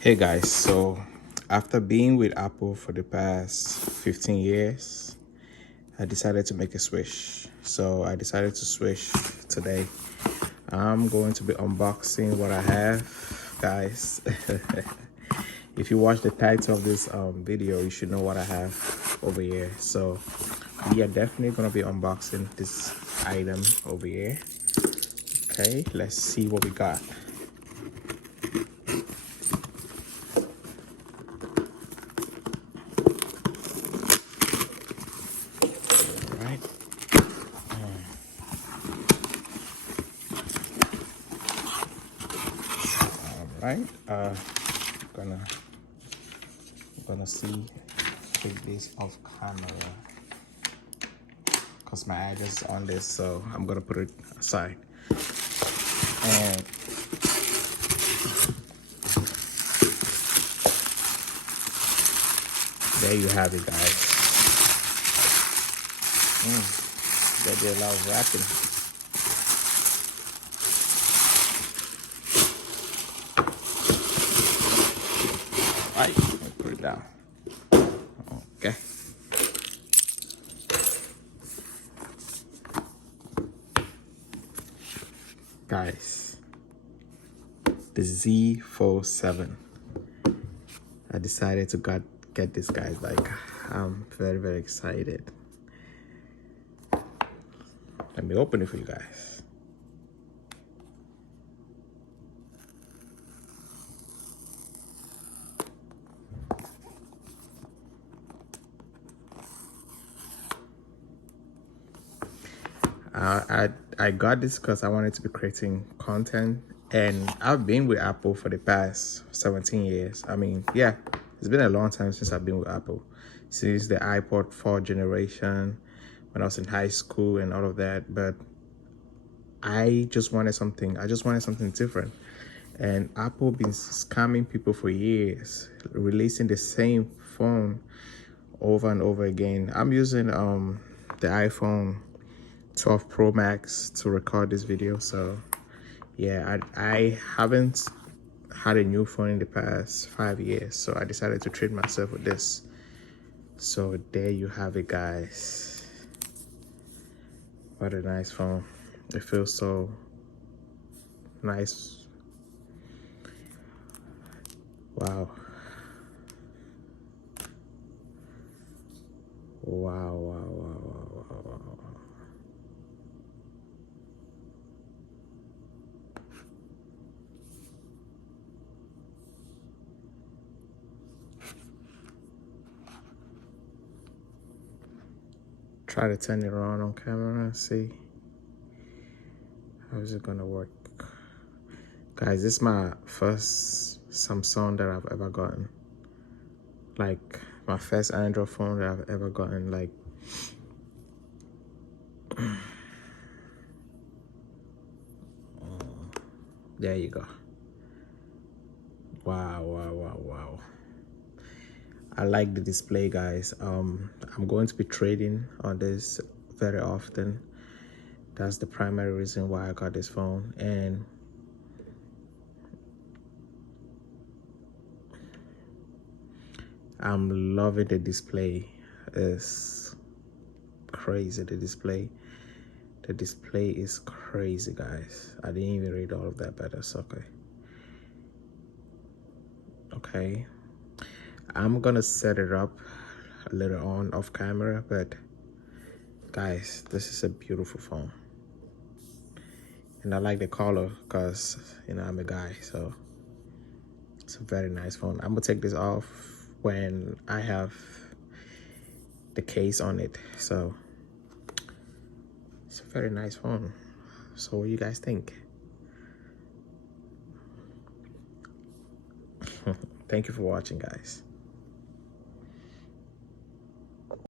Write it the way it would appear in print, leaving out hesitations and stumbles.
Hey guys, so after being with Apple for the past 15 years, I decided to make a switch. So I decided to switch today. I'm going to be unboxing what I have, guys. If you watch the title of this video, you should know what I have over here. So we are definitely gonna be unboxing this item over here. Okay, let's see what we got. All right. Right, gonna see take this off camera because my address is on this, so I'm gonna put it aside. And there you have it, guys. That did a lot of wrapping. All right, let me put it down. Okay. Guys, the Z Fold 7. I decided to get this, guys. Like, I'm very excited. Let me open it for you guys. I got this because I wanted to be creating content, and I've been with Apple for the past 17 years. I mean, yeah, it's been a long time since I've been with Apple, since the iPod 4 generation, when I was in high school and all of that. But I just wanted something different. And Apple been scamming people for years, releasing the same phone over and over again. I'm using the iPhone 12 Pro Max to record this video. So yeah, I haven't had a new phone in the past 5 years, so I decided to treat myself with this. So there you have it, guys. What a nice phone. It feels so nice. Wow. Wow. Try to turn it on camera and see how is it gonna work. Guys, this is my first Samsung that I've ever gotten. Like, my first Android phone that I've ever gotten. Like, there you go. Wow. I like the display, guys. I'm going to be trading on this very often. That's the primary reason why I got this phone. And I'm loving the display. It's crazy. The display is crazy, guys. I didn't even read all of that, but that's okay. I'm gonna set it up later on off camera, but guys, this is a beautiful phone. And I like the color because, you know, I'm a guy, so it's a very nice phone. I'm gonna take this off when I have the case on it. So it's a very nice phone. So what do you guys think? Thank you for watching, guys.